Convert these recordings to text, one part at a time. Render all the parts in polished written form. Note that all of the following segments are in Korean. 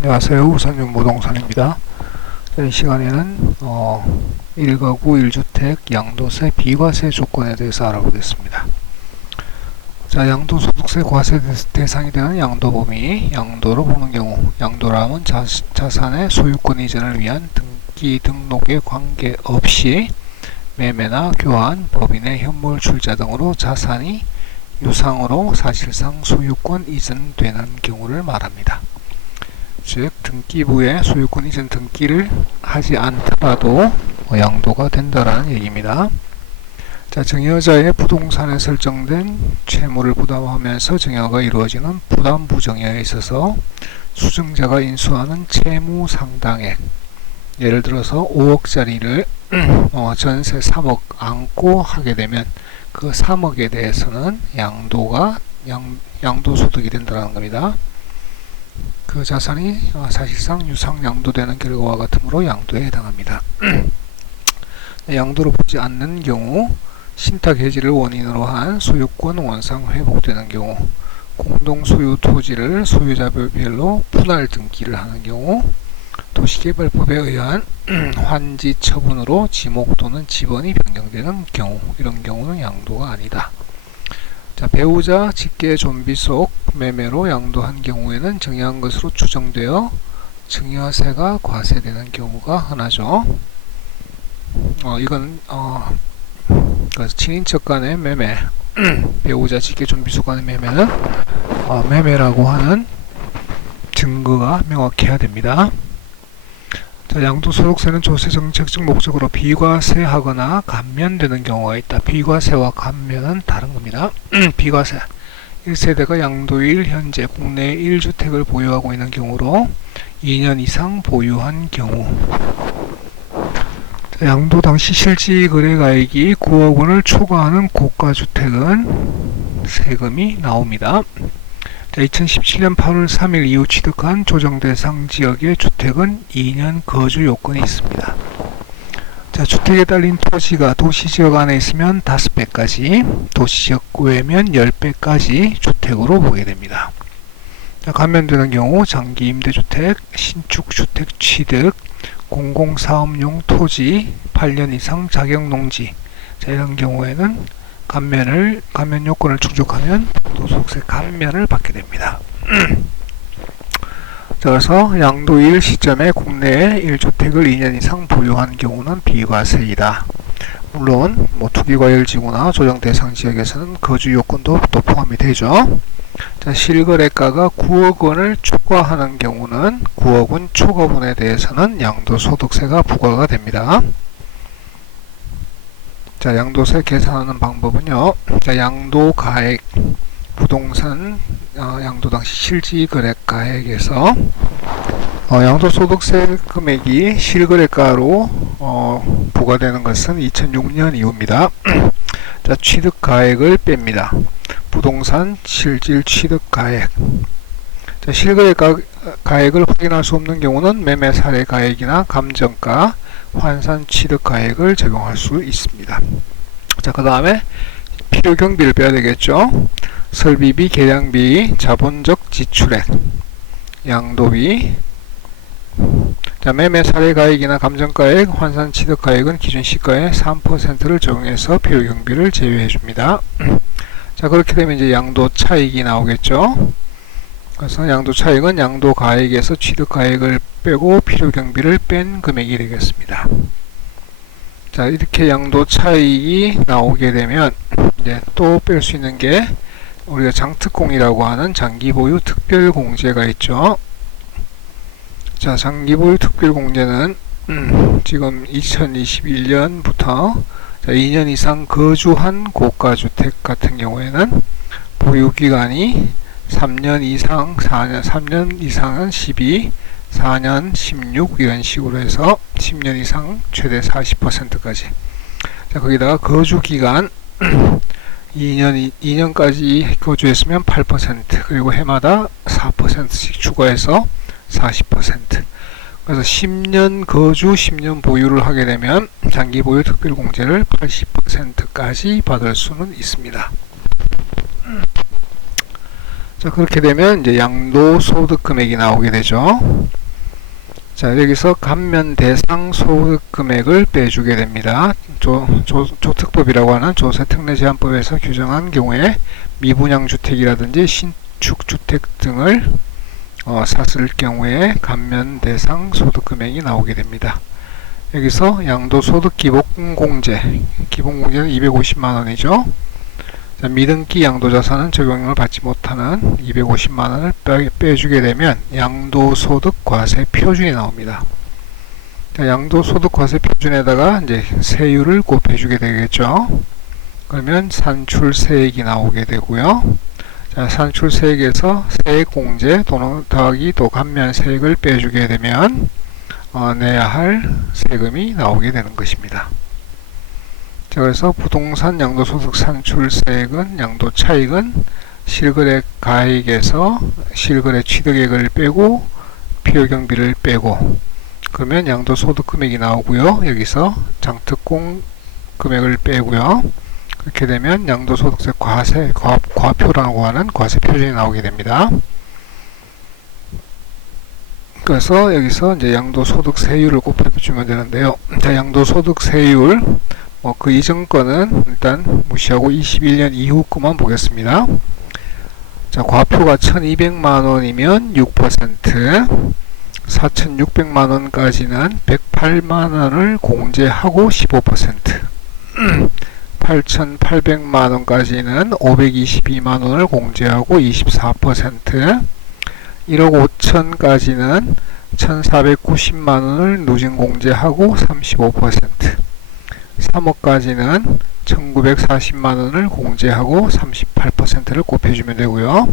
안녕하세요. 우선용 부동산입니다. 이 시간에는 1가구 1주택 양도세 비과세 조건에 대해서 알아보겠습니다. 자, 양도소득세 과세 대상이 되는 양도범위, 양도로 보는 경우, 양도라면 자산의 소유권 이전을 위한 등기 등록에 관계없이 매매나 교환, 법인의 현물 출자 등으로 자산이 유상으로 사실상 소유권 이전되는 경우를 말합니다. 즉 등기부에 소유권 이전 등기를 하지 않더라도 양도가 된다라는 얘기입니다. 자, 증여자의 부동산에 설정된 채무를 부담하면서 증여가 이루어지는 부담부증여에 있어서 수증자가 인수하는 채무 상당액, 예를 들어서 5억짜리를 전세 3억 안고 하게 되면 그 3억에 대해서는 양도소득이 된다는 겁니다. 그 자산이 사실상 유상 양도되는 결과와 같으므로 양도에 해당합니다. 양도로 보지 않는 경우, 신탁 해지를 원인으로 한 소유권 원상 회복되는 경우, 공동소유 토지를 소유자별로 분할 등기를 하는 경우, 도시개발법에 의한 환지 처분으로 지목 또는 지번이 변경되는 경우, 이런 경우는 양도가 아니다. 자, 배우자 직계 존비 속 매매로 양도한 경우에는 증여한 것으로 추정되어 증여세가 과세되는 경우가 흔하죠. 이건 친인척 간의 매매, 배우자 직계 존비 속 간의 매매는 매매라고 하는 증거가 명확해야 됩니다. 자, 양도소득세는 조세 정책적 목적으로 비과세하거나 감면되는 경우가 있다. 비과세와 감면은 다른 겁니다. 비과세 1세대가 양도일 현재 국내에 1주택을 보유하고 있는 경우로 2년 이상 보유한 경우, 자, 양도 당시 실질 거래가액이 9억 원을 초과하는 고가주택은 세금이 나옵니다. 2017년 8월 3일 이후 취득한 조정대상 지역의 주택은 2년 거주 요건이 있습니다. 자, 주택에 딸린 토지가 도시지역 안에 있으면 5배까지, 도시지역 외면 10배까지 주택으로 보게 됩니다. 자, 감면되는 경우 장기 임대주택, 신축주택 취득, 공공사업용 토지, 8년 이상 자격농지, 자, 이런 경우에는 감면 요건을 충족하면 양도소득세 감면을 받게 됩니다. 자, 그래서 양도일 시점에 국내에 1주택을 2년 이상 보유한 경우는 비과세이다. 물론 투기과열지구나 조정대상 지역에서는 거주 요건도 또 포함이 되죠. 자, 실거래가가 9억 원을 초과하는 경우는 9억 원 초과분에 대해서는 양도소득세가 부과가 됩니다. 자, 양도세 계산하는 방법은요. 자, 양도가액, 부동산 양도 당시 실질거래가액에서 양도소득세 금액이 실거래가로 부과되는 것은 2006년 이후입니다. 자, 취득가액을 뺍니다. 부동산 실질 취득가액. 자, 실거래가액을 확인할 수 없는 경우는 매매사례가액이나 감정가, 환산 취득가액을 적용할 수 있습니다. 자, 그 다음에 필요경비를 빼야 되겠죠. 설비비, 계량비, 자본적 지출액, 양도비. 자, 매매 사례가액이나 감정가액, 환산 취득가액은 기준 시가의 3%를 적용해서 필요경비를 제외해 줍니다. 자, 그렇게 되면 이제 양도 차익이 나오겠죠. 그래서 양도 차익은 양도 가액에서 취득 가액을 빼고 필요 경비를 뺀 금액이 되겠습니다. 자, 이렇게 양도 차익이 나오게 되면 이제 또 뺄 수 있는 게 우리가 장특공이라고 하는 장기 보유 특별 공제가 있죠. 자, 장기 보유 특별 공제는 지금 2021년부터 2년 이상 거주한 고가주택 같은 경우에는 보유 기간이 3년 이상, 4년, 3년 이상은 12, 4년 16 이런 식으로 해서 10년 이상 최대 40%까지. 자, 거기다가 거주기간 2년까지 거주했으면 8%, 그리고 해마다 4%씩 추가해서 40%. 그래서 10년 거주, 10년 보유를 하게 되면 장기 보유 특별공제를 80%까지 받을 수는 있습니다. 자, 그렇게 되면 이제 양도소득 금액이 나오게 되죠. 자, 여기서 감면 대상 소득 금액을 빼주게 됩니다. 조특법이라고 하는 조세특례제한법에서 규정한 경우에 미분양 주택이라든지 신축 주택 등을 샀을 경우에 감면 대상 소득 금액이 나오게 됩니다. 여기서 양도소득 기본공제는 250만원이죠. 미등기 양도자산은 적용을 받지 못하는 250만원을 빼주게 되면 양도소득 과세 표준이 나옵니다. 양도소득 과세 표준에다가 이제 세율을 곱해주게 되겠죠. 그러면 산출세액이 나오게 되고요. 자, 산출세액에서 세액공제 또는 더하기 또 감면세액을 빼주게 되면 내야 할 세금이 나오게 되는 것입니다. 자, 그래서 부동산 양도소득 산출세액은 양도차익은 실거래 가액에서 실거래 취득액을 빼고 필요경비를 빼고 그러면 양도소득 금액이 나오고요. 여기서 장특공 금액을 빼고요. 그렇게 되면 양도소득세 과표라고 하는 과세 표준이 나오게 됩니다. 그래서 여기서 이제 양도소득세율을 곱해주면 되는데요. 자, 양도소득세율 그 이전 거는 일단 무시하고 21년 이후 거만 보겠습니다. 자, 과표가 1200만원이면 6%, 4600만원까지는 108만원을 공제하고 15%, 8800만원까지는 522만원을 공제하고 24%, 1억 5천까지는 1490만원을 누진공제하고 35%, 3억까지는 1940만원을 공제하고 38%를 곱해주면 되고요.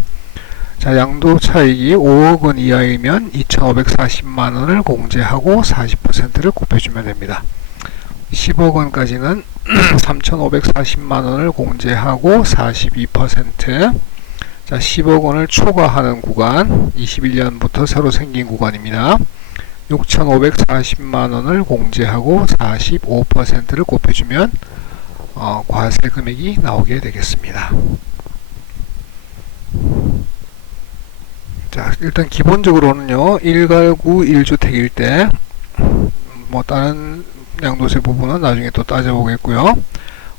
자, 양도차익이 5억원 이하이면 2540만원을 공제하고 40%를 곱해주면 됩니다. 10억원까지는 3540만원을 공제하고 42%, 자, 10억원을 초과하는 구간, 21년부터 새로 생긴 구간입니다. 6540만원을 공제하고 45%를 곱해주면 과세 금액이 나오게 되겠습니다. 자, 일단 기본적으로는요, 1가구 1주택일 때 다른 양도세 부분은 나중에 또 따져보겠고요.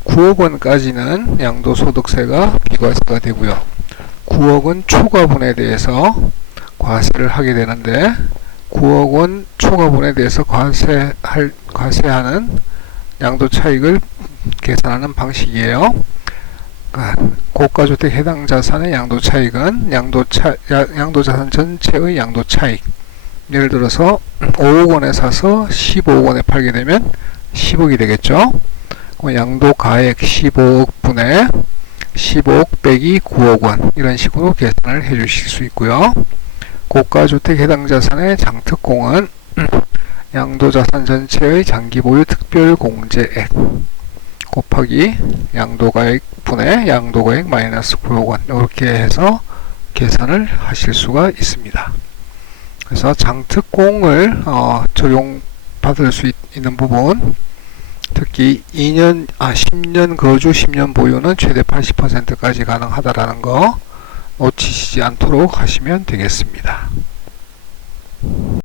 9억원까지는 양도소득세가 비과세가 되고요. 9억원 초과분에 대해서 과세를 하게 되는데 9억원 초과분에 대해서 과세하는 양도차익을 계산하는 방식이에요. 고가주택 해당 자산의 양도차익은 양도자산 전체의 양도차익, 예를 들어서 5억원에 사서 15억원에 팔게 되면 10억이 되겠죠. 양도가액 15억 분의 15억 빼기 9억원, 이런 식으로 계산을 해 주실 수 있고요. 고가주택 해당 자산의 장특공은 양도자산 전체의 장기보유 특별공제액 곱하기 양도가액 분의 양도가액 마이너스 9억원, 이렇게 해서 계산을 하실 수가 있습니다. 그래서 장특공을 적용받을 수 있는 부분, 특히 10년 거주 10년 보유는 최대 80%까지 가능하다라는 거 놓치시지 않도록 하시면 되겠습니다.